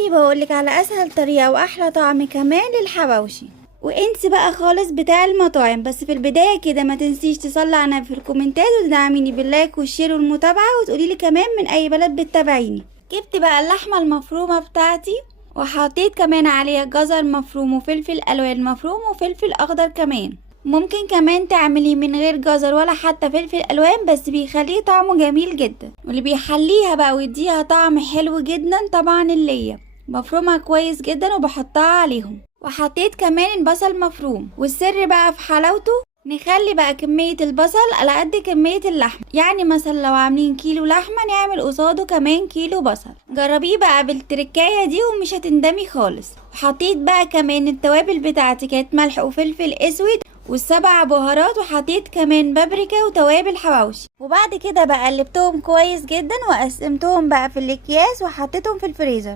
تعالي بقولك على اسهل طريقة واحلى طعم كمان للحواوشي. وانسي بقى خالص بتاع المطاعم، بس في البداية كده ما تنسيش تصلي على النبي في الكومنتات وتدعميني باللايك والشير والمتابعة، وتقوليلي كمان من اي بلد بتتابعيني. جبت بقى اللحمة المفرومة بتاعتي وحطيت كمان عليها جزر مفروم وفلفل الوان مفروم وفلفل اخضر كمان. ممكن كمان تعملي من غير جزر ولا حتى فلفل الوان، بس بيخليه طعمه جميل جدا. واللي بيحليها بقى ويديها طعم حلو جدا طبعا اللي مفرومة كويس جدا وبحطها عليهم. وحطيت كمان البصل مفروم، والسر بقى في حلاوته نخلي بقى كمية البصل على قد كمية اللحمة. يعني مثلا لو عاملين كيلو لحمة نعمل قصاده كمان كيلو بصل. جربيه بقى بالتركاية دي ومش هتندمي خالص. وحطيت بقى كمان التوابل بتاعتي، كانت ملح وفلفل اسود والسبع بهارات، وحطيت كمان بابريكا وتوابل حواوشي. وبعد كده بقى قلبتهم كويس جدا وقسمتهم بقى في الاكياس وحطيتهم في الفريزر.